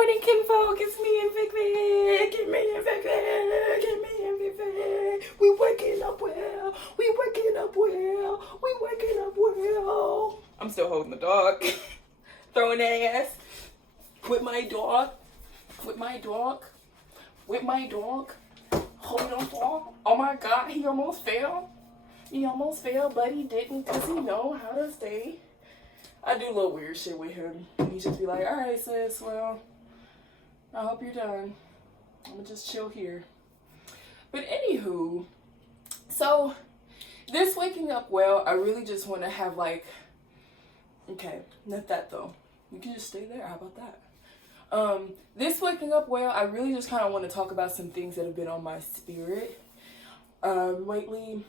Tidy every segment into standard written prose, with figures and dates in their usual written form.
morning, kinfolk. It's me and Vic Vic. It's me and Vic Vic. It's me and Vic Vic. We waking up well. We waking up well. We waking up well. I'm still holding the dog. Throwing ass. With my dog. With my dog. With my dog. Hold on, dog. Oh my God, he almost fell. He almost fell, but he didn't because he know how to stay. I do little weird shit with him. He just be like, all right, sis, well, I hope you're done. I'm gonna just chill here. But anywho, so this waking up well, I really just want to have like, okay, not that though. You can just stay there. How about that? This waking up well, I really just kind of want to talk about some things that have been on my spirit lately.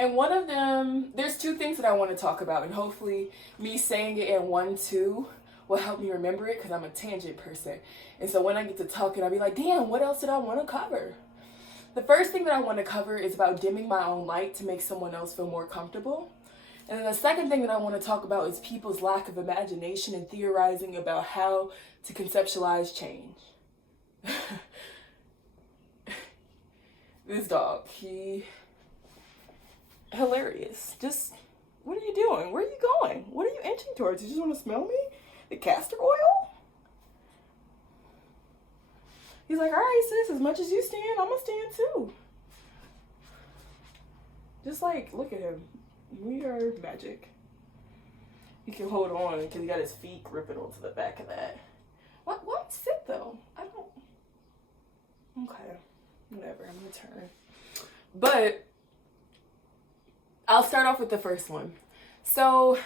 And one of them, there's two things that I want to talk about, and hopefully me saying it in 1, 2 will help me remember it, because I'm a tangent person. And so when I get to talking, I'll be like, damn, what else did I want to cover? The first thing that I want to cover is about dimming my own light to make someone else feel more comfortable. And then the second thing that I want to talk about is people's lack of imagination and theorizing about how to conceptualize change. This dog, hilarious. Just, what are you doing? Where are you going? What are you inching towards? You just want to smell me? The castor oil? He's like, all right, sis, as much as you stand, I'm gonna stand too. Just like, look at him. We are magic. He can hold on because he got his feet gripping onto the back of that. What sit though? I don't. Okay, whatever. I'm gonna turn. But I'll start off with the first one. So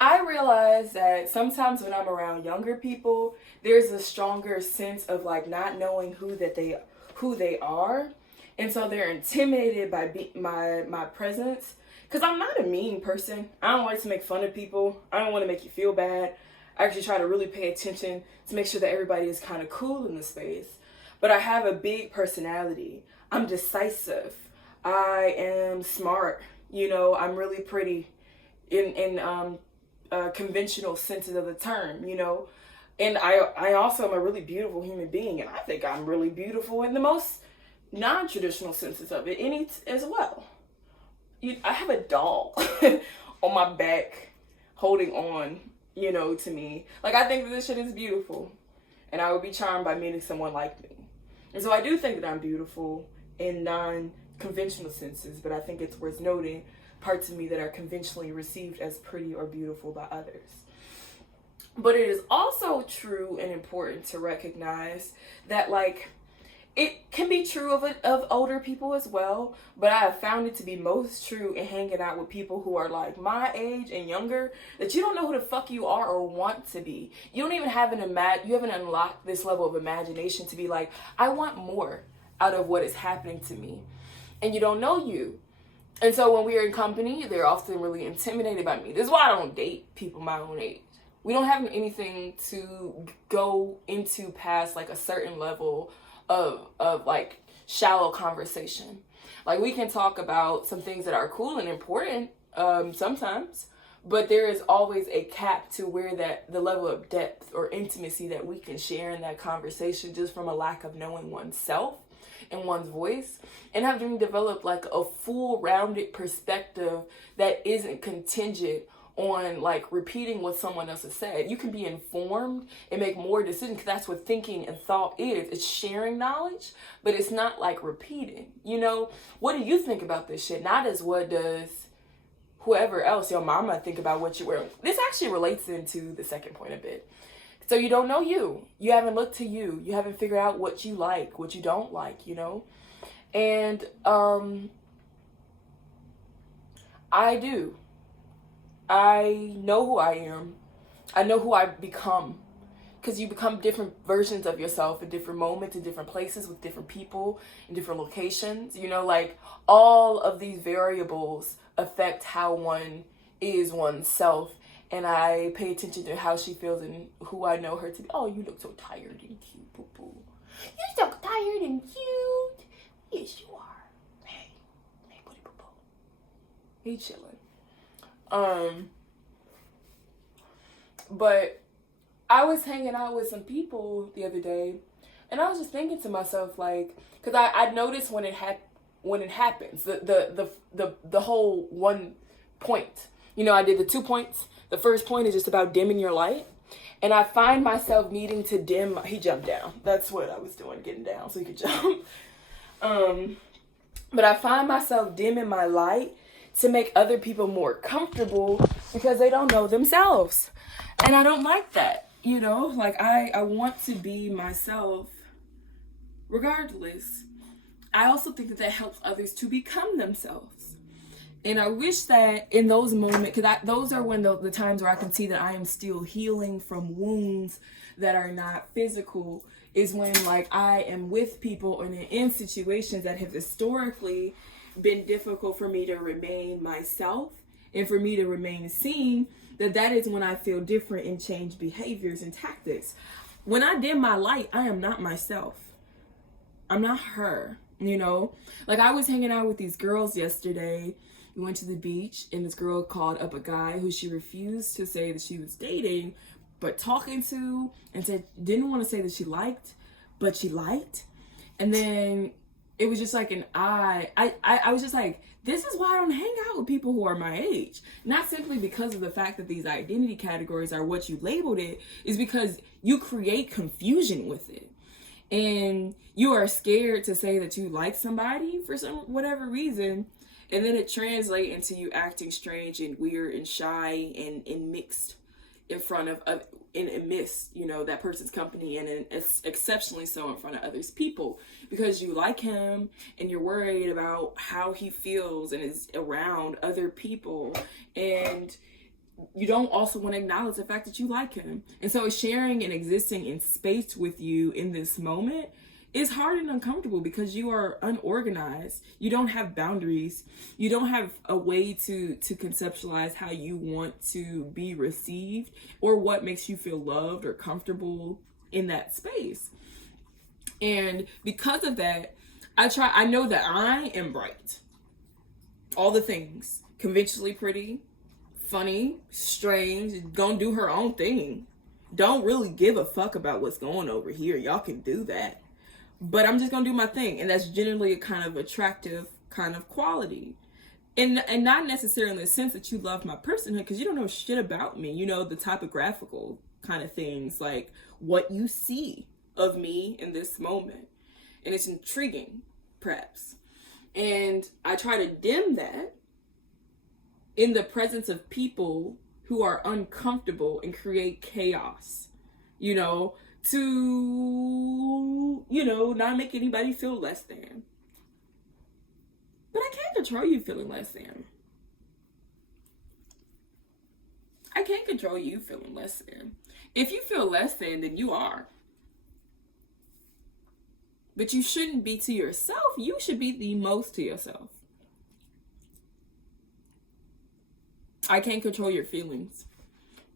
I realize that sometimes when I'm around younger people, there's a stronger sense of like not knowing who they are, and so they're intimidated by my presence. Because I'm not a mean person. I don't like to make fun of people. I don't want to make you feel bad. I actually try to really pay attention to make sure that everybody is kind of cool in the space. But I have a big personality. I'm decisive. I am smart. You know, I'm really pretty in conventional senses of the term, you know. And I also am a really beautiful human being. And I think I'm really beautiful in the most non-traditional senses of it as well. I have a doll on my back holding on, you know, to me. Like, I think that this shit is beautiful. And I would be charmed by meeting someone like me. And so I do think that I'm beautiful in non-conventional senses, but I think it's worth noting parts of me that are conventionally received as pretty or beautiful by others. But it is also true and important to recognize that, like, it can be true of older people as well, but I have found it to be most true in hanging out with people who are like my age and younger, that you don't know who the fuck you are or want to be. You don't even you haven't unlocked this level of imagination to be like, I want more out of what is happening to me. And you don't know you. And so when we are in company, they're often really intimidated by me. This is why I don't date people my own age. We don't have anything to go into past like a certain level of like shallow conversation. Like, we can talk about some things that are cool and important sometimes, but there is always a cap to where the level of depth or intimacy that we can share in that conversation, just from a lack of knowing oneself and one's voice, and having developed like a full rounded perspective that isn't contingent on like repeating what someone else has said. You can be informed and make more decisions, because that's what thinking and thought is. It's sharing knowledge, but it's not like repeating. You know, what do you think about this shit? Not as what does whoever else, your mama, think about what you wear. This actually relates into the second point a bit. So you don't know you. You haven't looked to you. You haven't figured out what you like, what you don't like, you know? And I do. I know who I am. I know who I've become. Because you become different versions of yourself in different moments, in different places, with different people, in different locations. You know, like, all of these variables affect how one is oneself. And I pay attention to how she feels and who I know her to be. Oh, you look so tired and cute, boo-boo. You're so tired and cute. Yes, you are. Hey, booty boo-boo. He chilling. But I was hanging out with some people the other day, and I was just thinking to myself, like, because I noticed when it happens, the whole 1 point. You know, I did the 2 points. The first point is just about dimming your light. And I find myself needing to dim. He jumped down. That's what I was doing, getting down so he could jump. But I find myself dimming my light to make other people more comfortable because they don't know themselves. And I don't like that, you know? Like, I want to be myself regardless. I also think that helps others to become themselves. And I wish that in those moments, because those are when the times where I can see that I am still healing from wounds that are not physical, is when, like, I am with people and in situations that have historically been difficult for me to remain myself and for me to remain seen, that is when I feel different and change behaviors and tactics. When I dim my light, I am not myself. I'm not her, you know? Like, I was hanging out with these girls yesterday. We went to the beach, and this girl called up a guy who she refused to say that she was dating, but talking to, and didn't want to say that she liked, but she liked. And then it was just like I was just like, this is why I don't hang out with people who are my age. Not simply because of the fact that these identity categories are what you labeled it, is because you create confusion with it. And you are scared to say that you like somebody for whatever reason. And then it translates into you acting strange and weird and shy and mixed in front of in amidst, you know, that person's company, and it's exceptionally so in front of others people, because you like him and you're worried about how he feels and is around other people, and you don't also want to acknowledge the fact that you like him. And so sharing and existing in space with you in this moment is hard and uncomfortable because you are unorganized. You don't have boundaries. You don't have a way to conceptualize how you want to be received or what makes you feel loved or comfortable in that space. And because of that, I know that I am bright. All the things. Conventionally pretty, funny, strange, gonna do her own thing. Don't really give a fuck about what's going over here. Y'all can do that. But I'm just gonna do my thing, and that's generally a kind of attractive kind of quality, and not necessarily in the sense that you love my personhood, because you don't know shit about me. You know, the typographical kind of things, like what you see of me in this moment, and it's intriguing, perhaps. And I try to dim that in the presence of people who are uncomfortable and create chaos, you know, to, you know, not make anybody feel less than. But I can't control you feeling less than. I can't control you feeling less than. If you feel less than, then you are. But you shouldn't be to yourself. You should be the most to yourself. I can't control your feelings.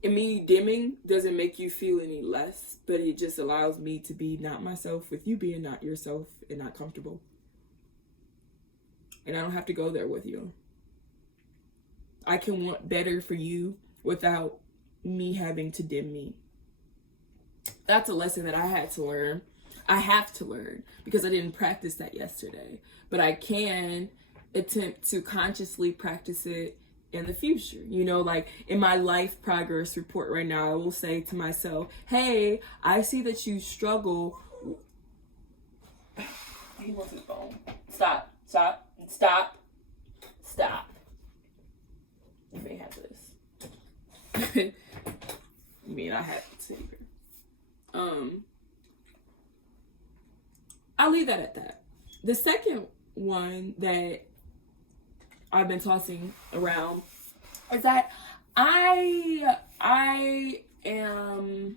And me dimming doesn't make you feel any less, but it just allows me to be not myself with you being not yourself and not comfortable. And I don't have to go there with you. I can want better for you without me having to dim me. That's a lesson that I had to learn. I have to learn because I didn't practice that yesterday. But I can attempt to consciously practice it in the future. You know, like in my life progress report right now, I will say to myself, hey, I see that you struggle. He wants his phone. Stop. You may have this. I mean, I have it here. I'll leave that at that. The second one that I've been tossing around is that I am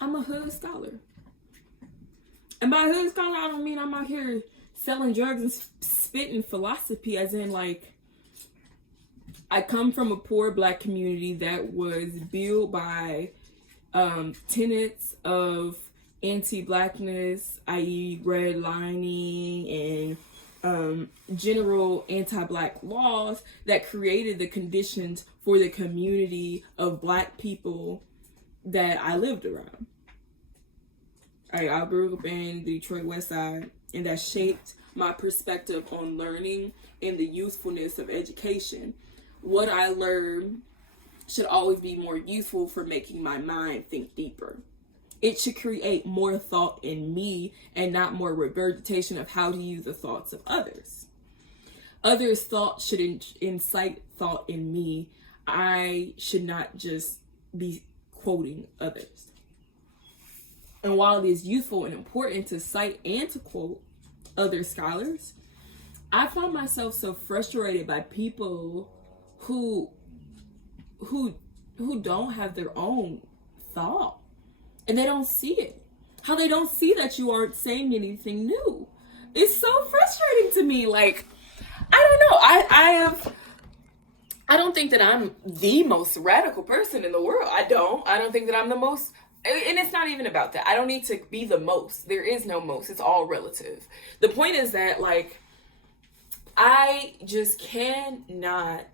I'm a hood scholar. And by hood scholar, I don't mean I'm out here selling drugs and spitting philosophy, as in like I come from a poor Black community that was built by tenets of anti-Blackness, i.e. redlining and general anti-Black laws that created the conditions for the community of Black people that I lived around. I grew up in the Detroit West Side, and that shaped my perspective on learning and the usefulness of education. What I learned should always be more useful for making my mind think deeper. It should create more thought in me and not more regurgitation of how to use the thoughts of others. Others' thoughts should incite thought in me. I should not just be quoting others. And while it is useful and important to cite and to quote other scholars, I find myself so frustrated by people who don't have their own thought, and they don't see it. How they don't see that you aren't saying anything new. It's so frustrating to me. Like, I don't know. I don't think that I'm the most radical person in the world. I don't think that I'm the most. And it's not even about that. I don't need to be the most. There is no most. It's all relative. The point is that, like, I just cannot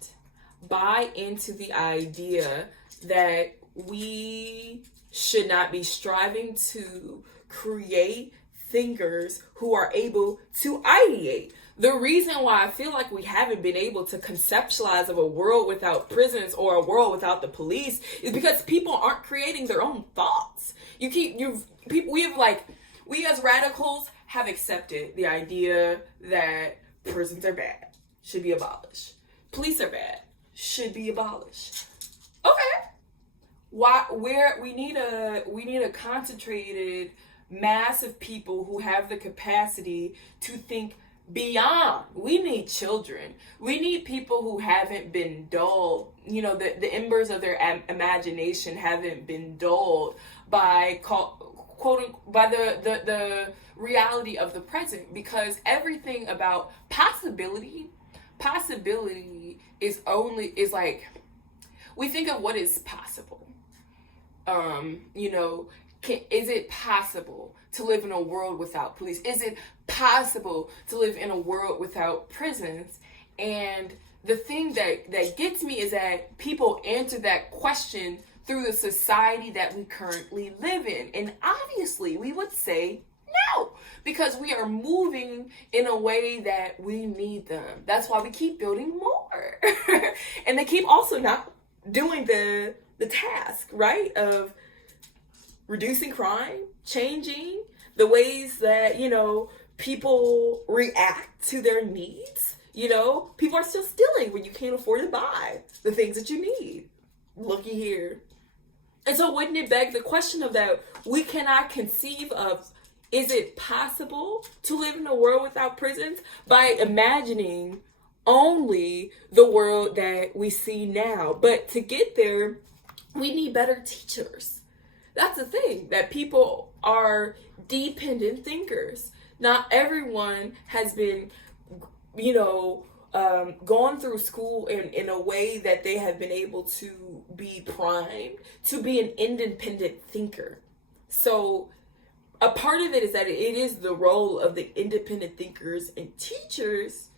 buy into the idea that we should not be striving to create thinkers who are able to ideate. The reason why I feel like we haven't been able to conceptualize of a world without prisons or a world without the police is because people aren't creating their own thoughts. We as radicals have accepted the idea that prisons are bad, should be abolished. Police are bad, should be abolished. Okay. We need a concentrated mass of people who have the capacity to think beyond. We need children. We need people who haven't been dulled. The embers of their imagination haven't been dulled by the reality of the present. Because everything about possibility is like, we think of what is possible. Is it possible to live in a world without police? Is it possible to live in a world without prisons? And the thing that gets me is that people answer that question through the society that we currently live in. And obviously we would say no, because we are moving in a way that we need them. That's why we keep building more. And they keep also not doing the task, right, of reducing crime, changing the ways that, people react to their needs. People are still stealing when you can't afford to buy the things that you need. Looky here. And so wouldn't it beg the question of that we cannot conceive of, is it possible to live in a world without prisons, by imagining only the world that we see now? But to get there, we need better teachers. That's the thing, that people are dependent thinkers. Not everyone has been, gone through school in a way that they have been able to be primed to be an independent thinker. So a part of it is that it is the role of the independent thinkers and teachers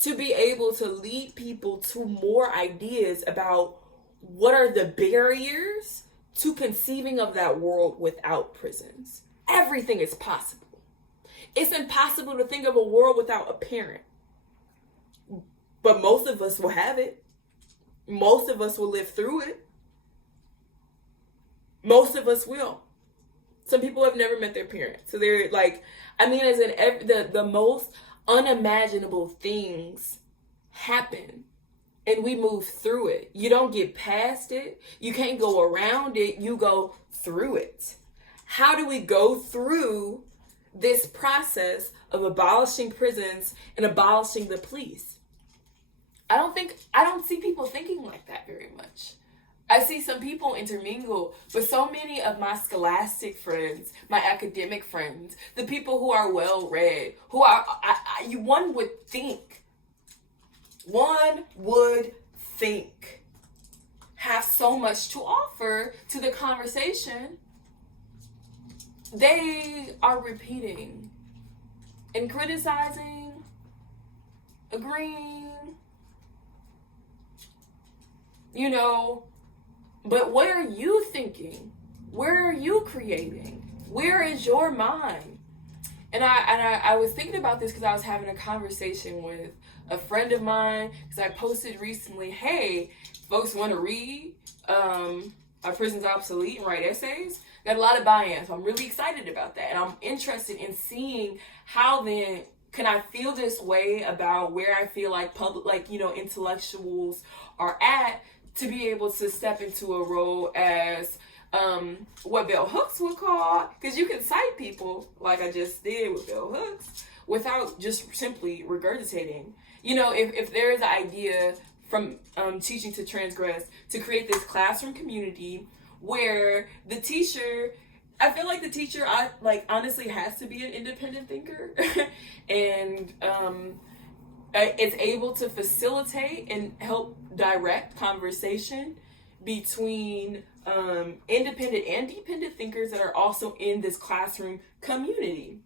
to be able to lead people to more ideas about what are the barriers to conceiving of that world without prisons. Everything is possible. It's impossible to think of a world without a parent. But most of us will have it. Most of us will live through it. Most of us will. Some people have never met their parents. So they're like, as in the most unimaginable things happen. And we move through it. You don't get past it. You can't go around it. You go through it. How do we go through this process of abolishing prisons and abolishing the police? I don't see people thinking like that very much. I see some people intermingle, but so many of my scholastic friends, my academic friends, the people who are well read, one would think have so much to offer to the conversation, they are repeating and criticizing agreeing, you know, but what are you thinking? Where are you creating? Where is your mind? And I was thinking about this because I was having a conversation with a friend of mine, because I posted recently, hey, folks want to read Our Prison's Obsolete and write essays. Got a lot of buy-in, so I'm really excited about that. And I'm interested in seeing how then can I feel this way about where I feel like intellectuals are at, to be able to step into a role as what Bell Hooks would call, because you can cite people like I just did with Bell Hooks without just simply regurgitating. You know, if there is an idea from teaching to transgress to create this classroom community where the teacher, I feel like the teacher, honestly has to be an independent thinker and it's able to facilitate and help direct conversation between independent and dependent thinkers that are also in this classroom community.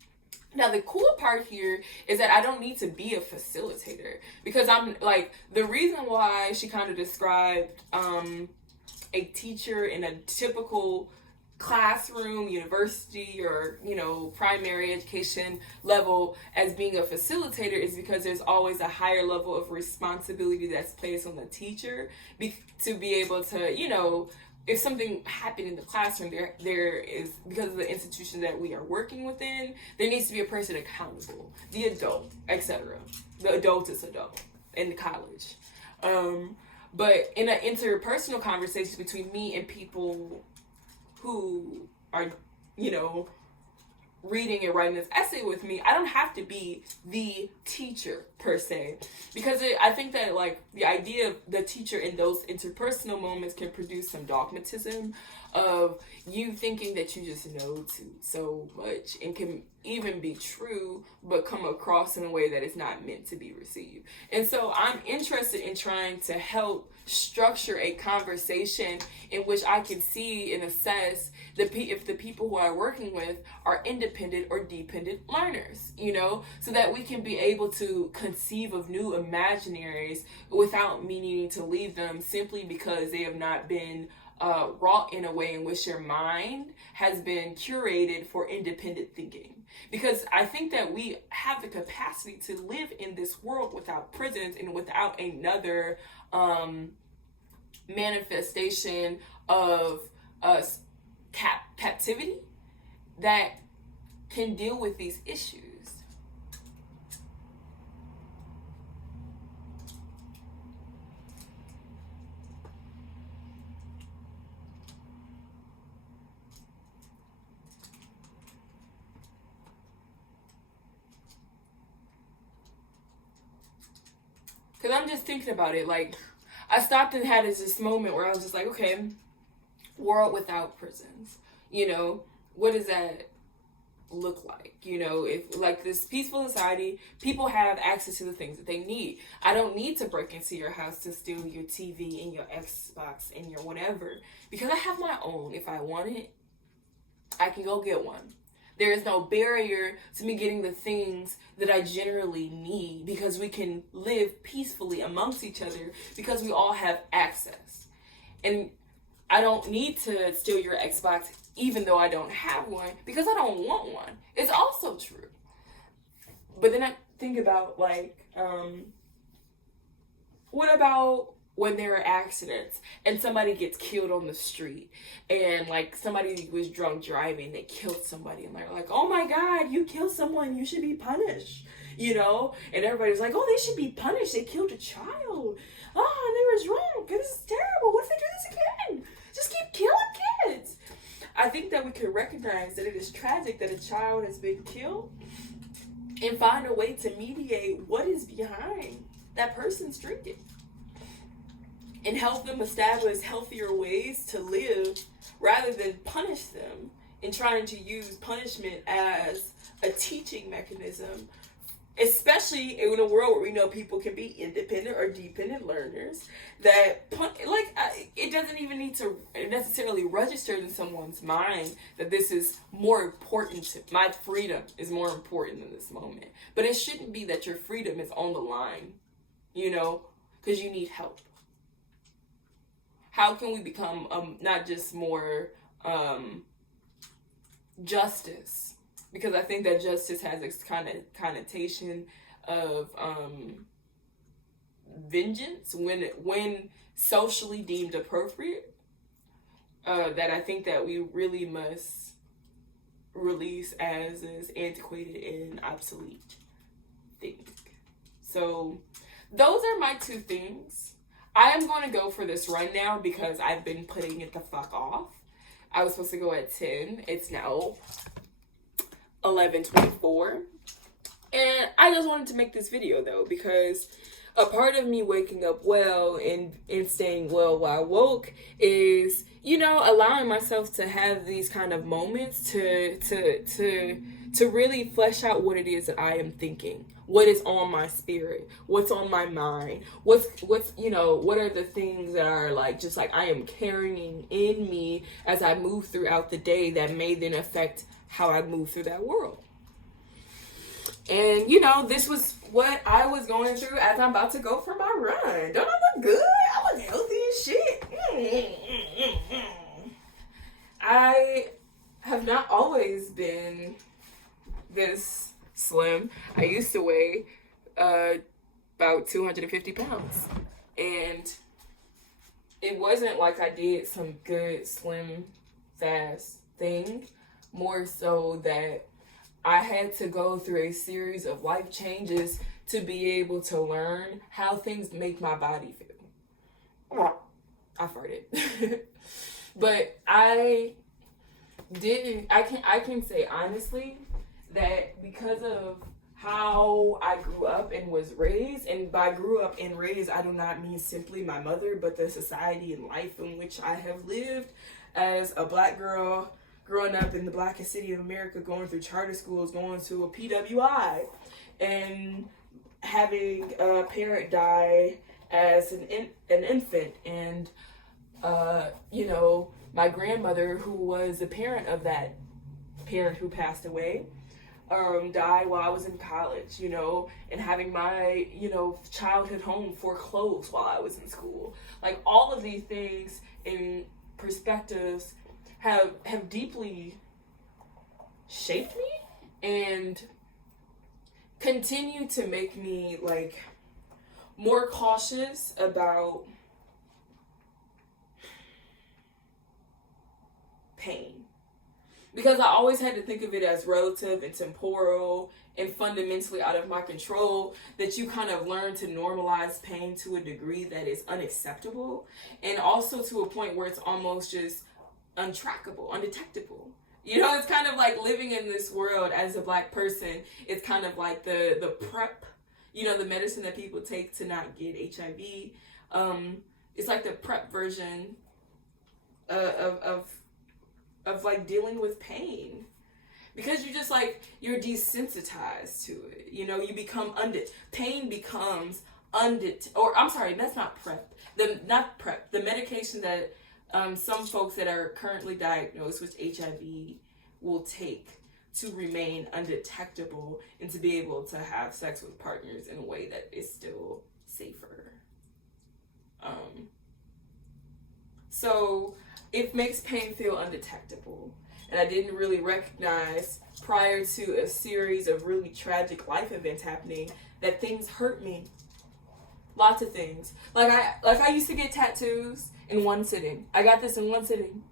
Now, the cool part here is that I don't need to be a facilitator, because I'm like, the reason why she kind of described a teacher in a typical classroom, university, or, you know, primary education level as being a facilitator is because there's always a higher level of responsibility that's placed on the teacher to be able to, you know, if something happened in the classroom, there is, because of the institution that we are working within, there needs to be a person accountable, the adult, etc. The adult is adult in college. But in an interpersonal conversation between me and people who are, you know, reading and writing this essay with me, I don't have to be the teacher per se, because I think that like the idea of the teacher in those interpersonal moments can produce some dogmatism of you thinking that you just know so much, and can even be true but come across in a way that is not meant to be received. And so I'm interested in trying to help structure a conversation in which I can see and assess if the people who I'm working with are independent or dependent learners, you know, so that we can be able to conceive of new imaginaries without me needing to leave them simply because they have not been wrought in a way in which their mind has been curated for independent thinking. Because I think that we have the capacity to live in this world without prisons and without another manifestation of captivity that can deal with these issues. Because I'm just thinking about it, like, I stopped and had this moment where I was just like, okay, world without prisons, you know, what does that look like? You know, if like this peaceful society, people have access to the things that they need. I don't need to break into your house to steal your TV and your Xbox and your whatever, because I have my own. If I want it, I can go get one. There is no barrier to me getting the things that I generally need, because we can live peacefully amongst each other because we all have access. And I don't need to steal your Xbox even though I don't have one, because I don't want one. It's also true. But then I think about like, what about when there are accidents and somebody gets killed on the street, and like somebody was drunk driving, they killed somebody, and they're like, oh my God, you killed someone, you should be punished, you know? And everybody's like, oh, they should be punished, they killed a child. Oh, and they were drunk, this is terrible, what if they do this again? Just keep killing kids. I think that we can recognize that it is tragic that a child has been killed, and find a way to mediate what is behind that person's drinking, and help them establish healthier ways to live rather than punish them and trying to use punishment as a teaching mechanism especially in a world where we know people can be independent or dependent learners, that it doesn't even need to necessarily register in someone's mind that this is more important. My freedom is more important than this moment. But it shouldn't be that your freedom is on the line, because you need help. How can we become not just more justice? Because I think that justice has this kind of connotation of vengeance when socially deemed appropriate. That I think that we really must release as is antiquated and obsolete thing. So those are my two things. I am going to go for this run now because I've been putting it the fuck off. I was supposed to go at 10. It's now 11:24. And I just wanted to make this video though, because a part of me waking up well and staying well while woke is, allowing myself to have these kind of moments to really flesh out what it is that I am thinking. What is on my spirit? What's on my mind? What are the things that are just I am carrying in me as I move throughout the day that may then affect how I move through that world. And, this was what I was going through as I'm about to go for my run. Don't I look good? I look healthy as shit. I have not always been this slim. I used to weigh about 250 pounds. And it wasn't like I did some good, slim, fast thing. More so that I had to go through a series of life changes to be able to learn how things make my body feel. I farted. But I can say honestly that because of how I grew up and was raised, and by grew up and raised, I do not mean simply my mother, but the society and life in which I have lived as a Black girl, growing up in the blackest city of America, going through charter schools, going to a PWI, and having a parent die as an infant, and my grandmother, who was the parent of that parent who passed away, died while I was in college, and having my, childhood home foreclosed while I was in school. All of these things and perspectives have deeply shaped me and continue to make me more cautious about pain, because I always had to think of it as relative and temporal and fundamentally out of my control, that you kind of learn to normalize pain to a degree that is unacceptable, and also to a point where it's almost just untrackable, undetectable. It's kind of like living in this world as a Black person. It's kind of like the PrEP, the medicine that people take to not get HIV. It's like the PrEP version of dealing with pain, because you just you're desensitized to it. You become pain becomes that's not PrEP. Not PrEP. The medication that some folks that are currently diagnosed with HIV will take to remain undetectable and to be able to have sex with partners in a way that is still safer. So it makes pain feel undetectable. And I didn't really recognize prior to a series of really tragic life events happening that things hurt me. Lots of things. I used to get tattoos in one sitting. I got this in one sitting.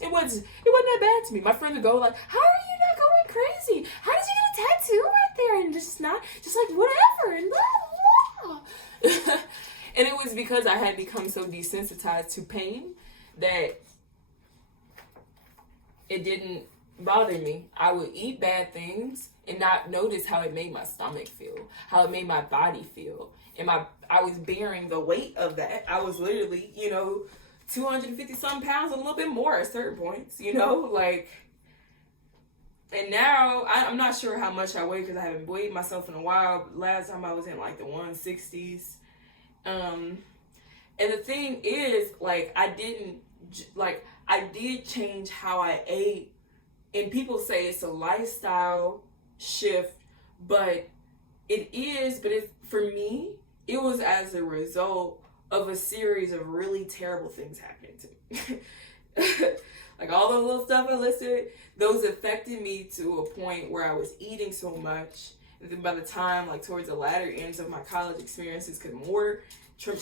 It wasn't that bad to me. My friends would go how are you not going crazy? How did you get a tattoo right there? And just whatever and blah, blah. And it was because I had become so desensitized to pain that it didn't bother me. I would eat bad things and not notice how it made my stomach feel, how it made my body feel. And I was bearing the weight of that. I was literally, 250 some pounds, a little bit more at certain points, And now, I'm not sure how much I weigh because I haven't weighed myself in a while. Last time I was in like the 160s. And the thing is, like, I did change how I ate. And people say it's a lifestyle shift, but for me, it was as a result of a series of really terrible things happening to me. Like all the little stuff I listed, those affected me to a point where I was eating so much. And then by the time, like towards the latter ends of my college experiences, because more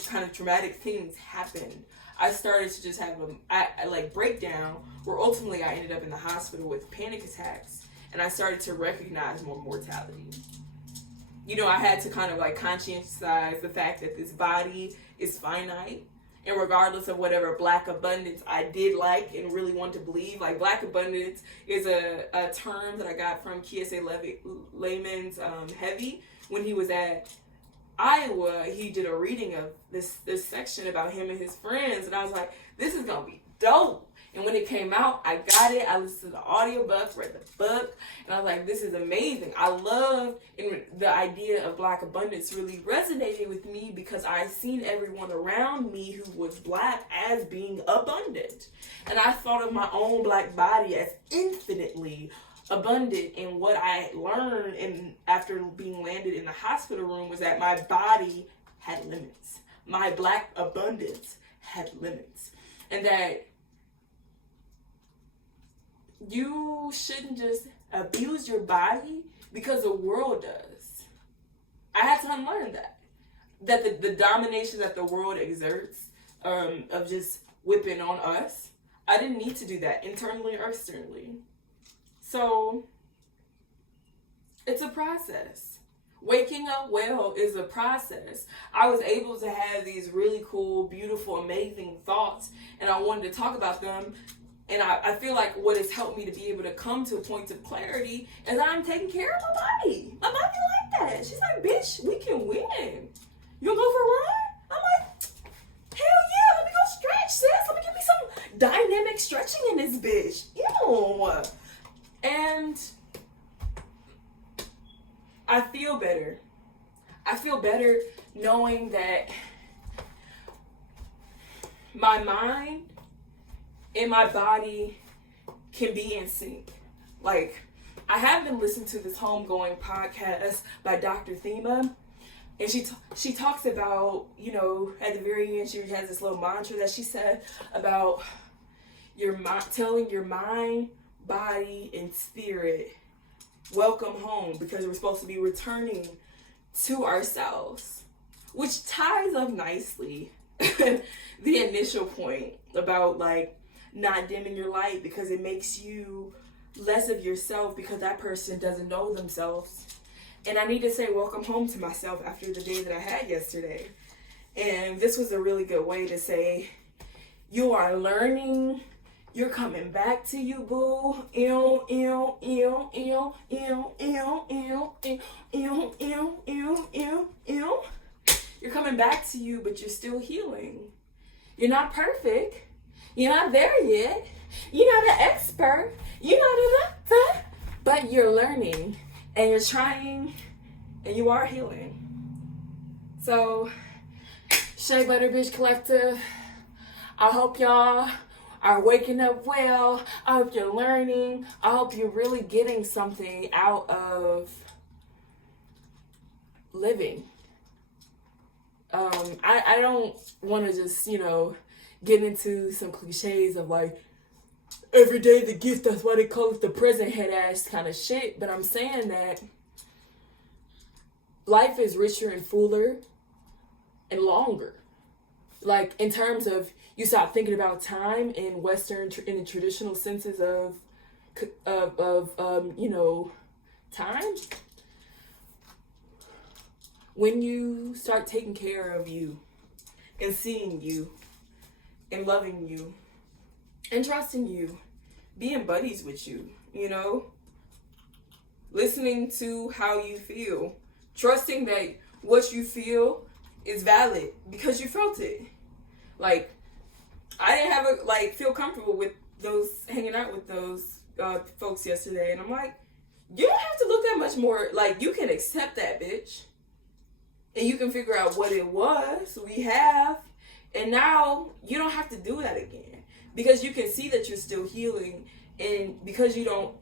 kind of traumatic things happened, I started to just have a breakdown where ultimately I ended up in the hospital with panic attacks. And I started to recognize more mortality. You know, I had to kind of like conscientize the fact that this body is finite. And regardless of whatever Black abundance I did like and really want to believe, like Black abundance is a term that I got from Kiese Layman's Heavy. When he was at Iowa, he did a reading of this section about him and his friends. And I was like, this is going to be dope. And when it came out, I got it. I listened to the audiobook, read the book, and I was like, this is amazing. I love, and the idea of Black abundance really resonated with me because I seen everyone around me who was Black as being abundant. And I thought of my own Black body as infinitely abundant. And what I learned after being landed in the hospital room was that my body had limits. My Black abundance had limits. And that you shouldn't just abuse your body because the world does. I had to unlearn that. That the domination that the world exerts of just whipping on us, I didn't need to do that internally or externally. So, it's a process. Waking up well is a process. I was able to have these really cool, beautiful, amazing thoughts, and I wanted to talk about them. And I feel like what has helped me to be able to come to a point of clarity is that I'm taking care of my body. My body like that. She's like, bitch, we can win. You gonna go for a run? I'm like, hell yeah, let me go stretch, sis. Let me give me some dynamic stretching in this bitch. Ew. And I feel better. I feel better knowing that my mind and my body can be in sync. Like, I have been listening to this homegoing podcast by Dr. Thema, and she talks about, you know, at the very end, she has this little mantra that she said about telling your mind, body, and spirit, welcome home, because we're supposed to be returning to ourselves, which ties up nicely the initial point about, like, not dimming your light because it makes you less of yourself because that person doesn't know themselves. And I need to say welcome home to myself after the day that I had yesterday. And this was a really good way to say, you are learning, you're coming back to you, boo. You're coming back to you, but you're still healing. You're not perfect. You're not there yet. You're not an expert. You're not a doctor. But you're learning and you're trying and you are healing. So, Shea Butter Bitch Collective, I hope y'all are waking up well. I hope you're learning. I hope you're really getting something out of living. I don't want to just, get into some cliches of like, every day the gift, that's why they call it the present, head ass kind of shit. But I'm saying that life is richer and fuller and longer. Like, in terms of, you stop thinking about time in in the traditional senses of time. When you start taking care of you and seeing you and loving you and trusting you, being buddies with you, listening to how you feel, trusting that what you feel is valid because you felt it. Like, I didn't feel comfortable with hanging out with those folks yesterday, and I'm like, you don't have to look that much more. Like, you can accept that, bitch. And you can figure out what it was. We have. And now you don't have to do that again. Because you can see that you're still healing. And because you don't,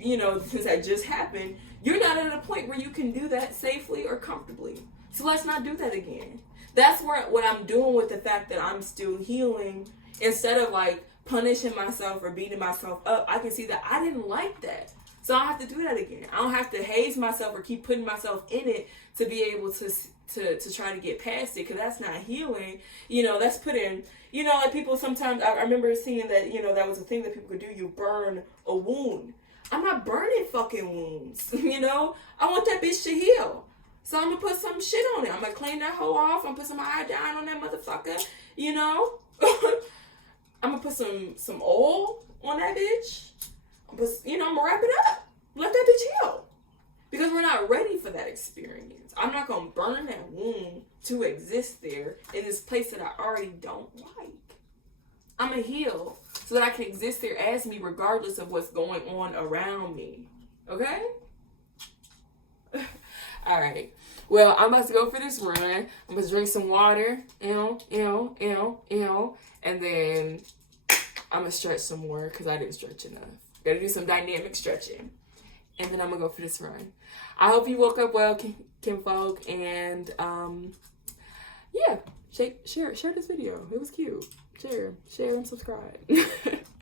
you know, since that just happened, you're not at a point where you can do that safely or comfortably. So let's not do that again. That's what I'm doing with the fact that I'm still healing. Instead of like punishing myself or beating myself up, I can see that I didn't like that. So I don't have to do that again. I don't have to haze myself or keep putting myself in it to be able to try to get past it, because that's not healing. You know, that's putting, you know, like people sometimes, I remember seeing that, you know, that was a thing that people could do. You burn a wound. I'm not burning fucking wounds, you know? I want that bitch to heal. So I'm going to put some shit on it. I'm going to clean that hoe off. I'm going to put some iodine on that motherfucker, you know? I'm going to put some oil on that bitch. But, you know, I'm going to wrap it up. Let that bitch heal. Because we're not ready for that experience. I'm not going to burn that wound to exist there in this place that I already don't like. I'm going to heal so that I can exist there as me regardless of what's going on around me. Okay? All right. Well, I'm about to go for this run. I'm going to drink some water. And then I'm going to stretch some more because I didn't stretch enough. Got to do some dynamic stretching. And then I'm going to go for this run. I hope you woke up well, kinfolk. And, yeah. Share this video. It was cute. Share and subscribe.